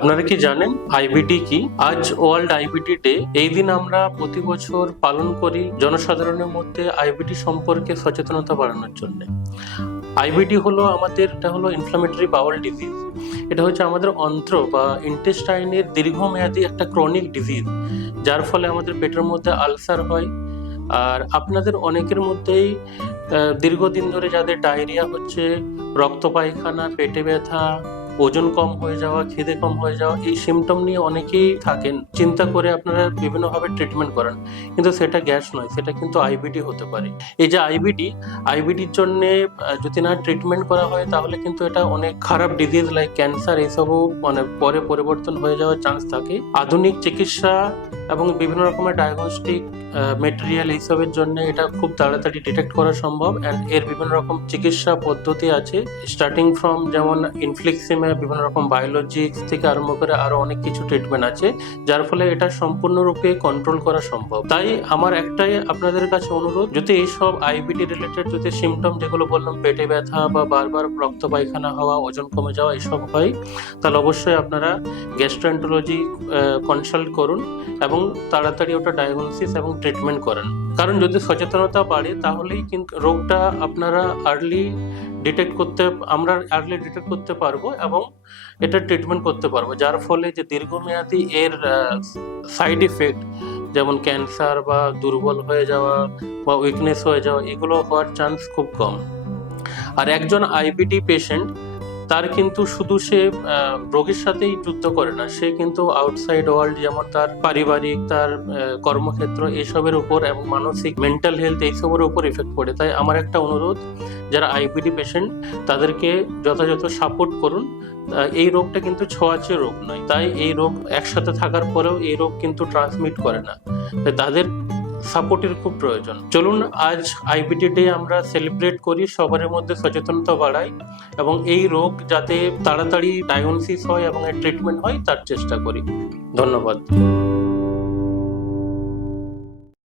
আপনারা কি জানেন আইবিডি কি? আজ ওয়ার্ল্ড আইবিডি ডে। এই দিন আমরা প্রতি বছর পালন করি জনসাধারণের মধ্যে আইবিডি সম্পর্কে সচেতনতা বাড়ানোর জন্য। আইবিডি হলো এটা হলো ইনফ্লামেটরি বাউল ডিজিজ। এটা হচ্ছে আমাদের অন্ত্র বা ইন্টেস্টাইনের দীর্ঘমেয়াদী একটা ক্রনিক ডিজিজ, যার ফলে আমাদের পেটের মধ্যে আলসার হয়। আর আপনাদের অনেকের মধ্যেই দীর্ঘদিন ধরে যাদের ডায়রিয়া হচ্ছে, রক্ত পায়খানা, পেটে ব্যথা, ওজন কম হয়ে যাওয়া, খিদে কম হয়ে যাওয়া, এই সিমটম নিয়ে অনেকেই থাকেন। চিন্তা করে আপনারা বিভিন্নভাবে ট্রিটমেন্ট করেন, কিন্তু সেটা গ্যাস নয়, সেটা কিন্তু আইবিডি হতে পারে। এই যে আইবিডির জন্য যদি না ট্রিটমেন্ট করা হয় তাহলে কিন্তু এটা অনেক খারাপ ডিজিজ লাইক ক্যান্সার এইসবও মানে পরে পরিবর্তন হয়ে যাওয়ার চান্স থাকে। আধুনিক চিকিৎসা এবং বিভিন্ন রকমের ডায়াগনস্টিক মেটেরিয়াল এইসবের জন্য এটা খুব তাড়াতাড়ি ডিটেক্ট করা সম্ভব। অ্যান্ড এর বিভিন্ন রকম চিকিৎসা পদ্ধতি আছে, স্টার্টিং ফ্রম যেমন ইনফ্লিক্সিমে বিভিন্ন রকম বায়োলজিক্স থেকে আরম্ভ করে আরো অনেক কিছু ট্রিটমেন্ট আছে, যার ফলে এটা সম্পূর্ণরূপে কন্ট্রোল করা সম্ভব। তাই আমার একটাই আপনাদের কাছে অনুরোধ, যদি এইসব আইবিডি রিলেটেড যদি সিমটম যেগুলো বললাম, পেটে ব্যথা বা বারবার রক্ত পায়খানা হওয়া, ওজন কমে যাওয়া এসব হয়, তাহলে অবশ্যই আপনারা গ্যাস্ট্রোএন্টারোলজি কনসাল্ট করুন এবং তাড়াতাড়ি ওটা ডায়াগনোসিস এবং ট্রিটমেন্ট করেন। কারণ যদি সচেতনতা বাড়ে তাহলেই কিন্তু রোগটা আমরা আর্লি ডিটেক্ট করতে পারবো এবং এটা ট্রিটমেন্ট করতে পারবো, যার ফলে যে দীর্ঘমেয়াদী এর সাইড ইফেক্ট যেমন ক্যান্সার বা দুর্বল হয়ে যাওয়া বা উইকনেস হয়ে যাওয়া, এগুলো হওয়ার চান্স খুব কম। আর একজন আইবিডি পেশেন্ট তার কিন্তু শুধু সে রোগীর সাথেই যুদ্ধ করে না, সে কিন্তু আউটসাইড ওয়ার্ল্ড যেমন তার পারিবারিক, তার কর্মক্ষেত্র এসবের উপর এবং মানসিক মেন্টাল হেলথ এইসবের উপর ইফেক্ট পড়ে। তাই আমার একটা অনুরোধ, যারা আইবিডি পেশেন্ট তাদেরকে যথাযথ সাপোর্ট করুন। এই রোগটা কিন্তু ছোঁয়াচে রোগ নয়, তাই এই রোগ একসাথে থাকার পরেও এই রোগ কিন্তু ট্রান্সমিট করে না, তাই তাদের সাপোর্টের খুব প্রয়োজন। চলুন আজ আইবিডি ডে আমরা সেলিব্রেট করি, সবার মধ্যে সচেতনতা বাড়াই এবং এই রোগ যাতে তাড়াতাড়ি ডায়াগনোসিস হয় এবং এর ট্রিটমেন্ট হয় তার চেষ্টা করি। ধন্যবাদ।